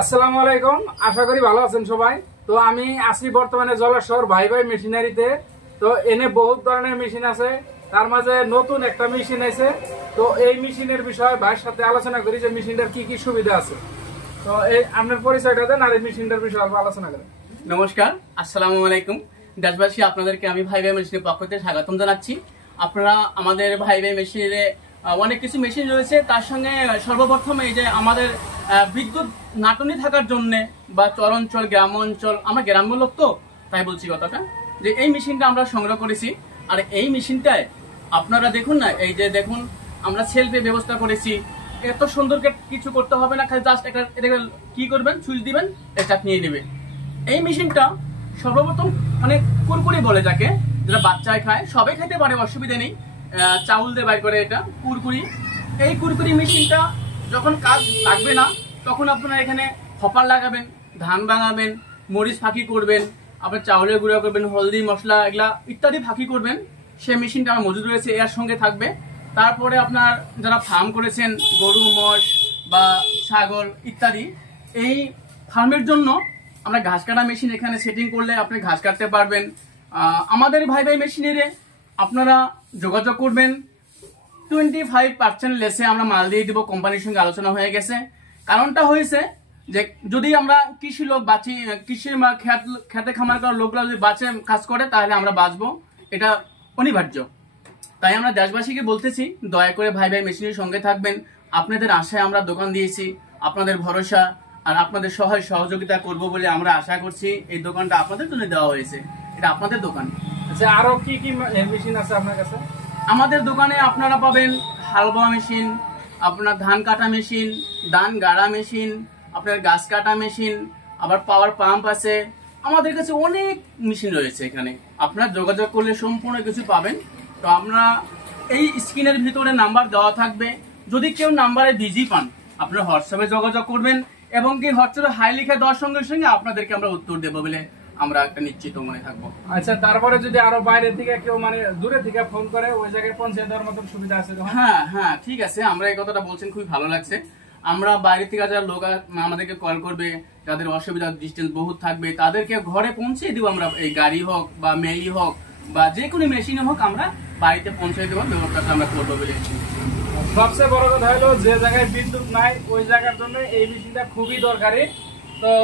আসসালামু আলাইকুম, আশা করি ভালো আছেন সবাই। তো আমি আছি বর্তমানে জলেশ্বর ভাই ভাই মেশিনারিতে। তো এনে বহুত ধরনের মেশিন আছে, তার মাঝে নতুন একটা মেশিন আছে। তো এই মেশিনের বিষয়ে ভাইয়ের সাথে আলোচনা করি যে মেশিনটার কি কি সুবিধা আছে। তো এই আপনার পরিচয়টা দেন আর এই মেশিনটার বিষয়ে অল্প আলোচনা করেন। নমস্কার, আসসালামু আলাইকুম দেশবাসী, আপনাদেরকে আমি ভাই ভাই মেশিনের পক্ষ থেকে স্বাগতম জানাচ্ছি। আপনারা আমাদের ভাই ভাই মেশিনে অনেক কিছু মেশিন রয়েছে, তার সঙ্গে সর্বপ্রথম এই যে আমাদের বিদ্যুৎ নাটনি থাকার জন্য বা চরাঞ্চল গ্রাম অঞ্চল, আমরা গ্রাম্য লোক তো তাই বলছি কথাটা, যে এই মেশিনটা আমরা সংগ্রহ করেছি। আর এই মেশিনটায় আপনারা দেখুন না, এই যে দেখুন আমরা সেলফে ব্যবস্থা করেছি। এত সুন্দর কিছু করতে হবে না, খালি জাস্ট একটা কি করবেন, সুইচ দিবেন, এটা নিয়ে নেবে। এই মেশিনটা সর্বপ্রথম মানে কুরকুরি বলে যাকে, যেটা বাচ্চায় খায়, সবাই খাইতে পারে, অসুবিধা নেই। চাউল দিয়ে বাইর করে এটা কুরকুরি। এই কুরকুরি মেশিনটা যখন কাজ লাগবে না, তখন আপনারা এখানে হপার লাগাবেন, ধান ভাঙাবেন, মরিচ ফাঁকি করবেন, আপনার চাউলের গুঁড়া করবেন, হলদি মশলা এগুলা ইত্যাদি ফাঁকি করবেন। সেই মেশিনটা আমার মজুদ রয়েছে, এর সঙ্গে থাকবে। তারপরে আপনার যারা ফার্ম করেছেন, গরু মোষ বা ছাগল ইত্যাদি, এই ফার্মের জন্য আমরা ঘাস কাটা মেশিন এখানে সেটিং করলে আপনি ঘাস কাটতে পারবেন। আমাদের ভাই ভাই মেশিনারে আপনারা যোগাযোগ করবেন। 25% লেসে আমরা মাল দিয়ে দিব, কোম্পানির সঙ্গে আলোচনা হয়ে গেছে। কারণটা হয়েছে যে যদি আমরা কৃষি লোক বাঁচি, কৃষির খেতে খামার করার লোকগুলো যদি বাঁচে কাজ করে, তাহলে আমরা বাঁচবো, এটা অনিবার্য। তাই আমরা দেশবাসীকে বলতেছি, দয়া করে ভাই ভাই মেশিনের সঙ্গে থাকবেন। আপনাদের আশায় আমরা দোকান দিয়েছি, আপনাদের ভরসা আর আপনাদের সহায় সহযোগিতা করব বলে আমরা আশা করছি। এই দোকানটা আপনাদের জন্য দেওয়া হয়েছে, এটা আপনাদের দোকান। আচ্ছা, আরো কি কি মেশিন আছে আপনার কাছে? আমাদের দোকানে আপনারা পাবেন হাল বোয়া মেশিন, আপনার ধান কাটা মেশিন, ধান গাড়া মেশিন, আপনার গাছ কাটা মেশিন, আবার পাওয়ার পাম্প আছে। আমাদের কাছে অনেক মেশিন রয়েছে এখানে, আপনারা যোগাযোগ করলে সম্পূর্ণ কিছু পাবেন। তো আমরা এই স্ক্রিনের ভিতরে নাম্বার দেওয়া থাকবে, যদি কেউ নাম্বারে বিজি পান আপনারা হোয়াটসঅ্যাপে যোগাযোগ করবেন, এবং কি হোয়াটসঅ্যাপে হাই লিখে দেওয়ার সঙ্গে সঙ্গে আপনাদেরকে আমরা উত্তর দেবো বলে আমরা একটা নিশ্চিত মনে থাকবো। আচ্ছা, তারপরে যদি আরো বাইরে থেকে কেউ মানে দূরে থেকে ফোন করে, ওই জায়গায় পৌঁছে দেওয়ার মতন সুবিধা আছে? হ্যাঁ হ্যাঁ, ঠিক আছে, আমরা এই কথাটা বলছেন খুবই ভালো লাগছে। আমরা বাইরে থেকে যারা লোক আমাদেরকে কল করবে, যাদের অসুবিধা ডিস্টেন্স বহুত থাকবে, তাদেরকে ঘরে পৌঁছে দিব আমরা। এই গাড়ি হোক বা মেলি হোক বা যে কোনো মেশিনে হোক, আমরা বাড়িতে পৌঁছে দেওয়ার ব্যবস্থাটা আমরা করবো বলে। সবচেয়ে বড় কথা হলো, যে জায়গায় বিদ্যুৎ নাই ওই জায়গার জন্য এই মেশিনটা খুবই দরকারি। তো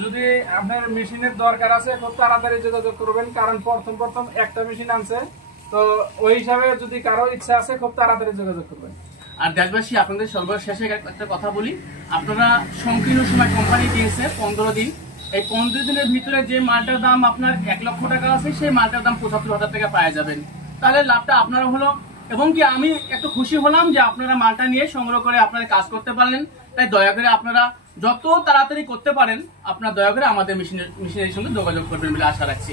যদি আপনার মেশিনের দরকার আছে, খুব তাড়াতাড়ি যোগাযোগ করবেন, কারণ প্রথম একটা মেশিন আনছে। তো ওই হিসাবে যদি কারো ইচ্ছা আছে, খুব তাড়াতাড়ি যোগাযোগ করবেন। আর দেশবাসী, আপনাদের সর্বশেষে একটা কথা বলি, আপনারা সংকীর্ণ সময় কোম্পানি দিয়েছে 15 দিন। এই 15 দিনের ভিতরে যে মালটার দাম আপনার 1 লক্ষ টাকা আছে, সেই মালটার দাম 75,000 টাকা পাওয়া যাবেন। তাহলে লাভটা আপনারা হলো, এবং কি আমি একটু খুশি হলাম যে আপনারা মালটা নিয়ে সংগ্রহ করে আপনারা কাজ করতে পারলেন। তাই দয়া করে আপনারা যত তাড়াতাড়ি করতে পারেন, আপনারা দয়া করে আমাদের মেশিনের সঙ্গে যোগাযোগ করবেন বলে আশা রাখছি।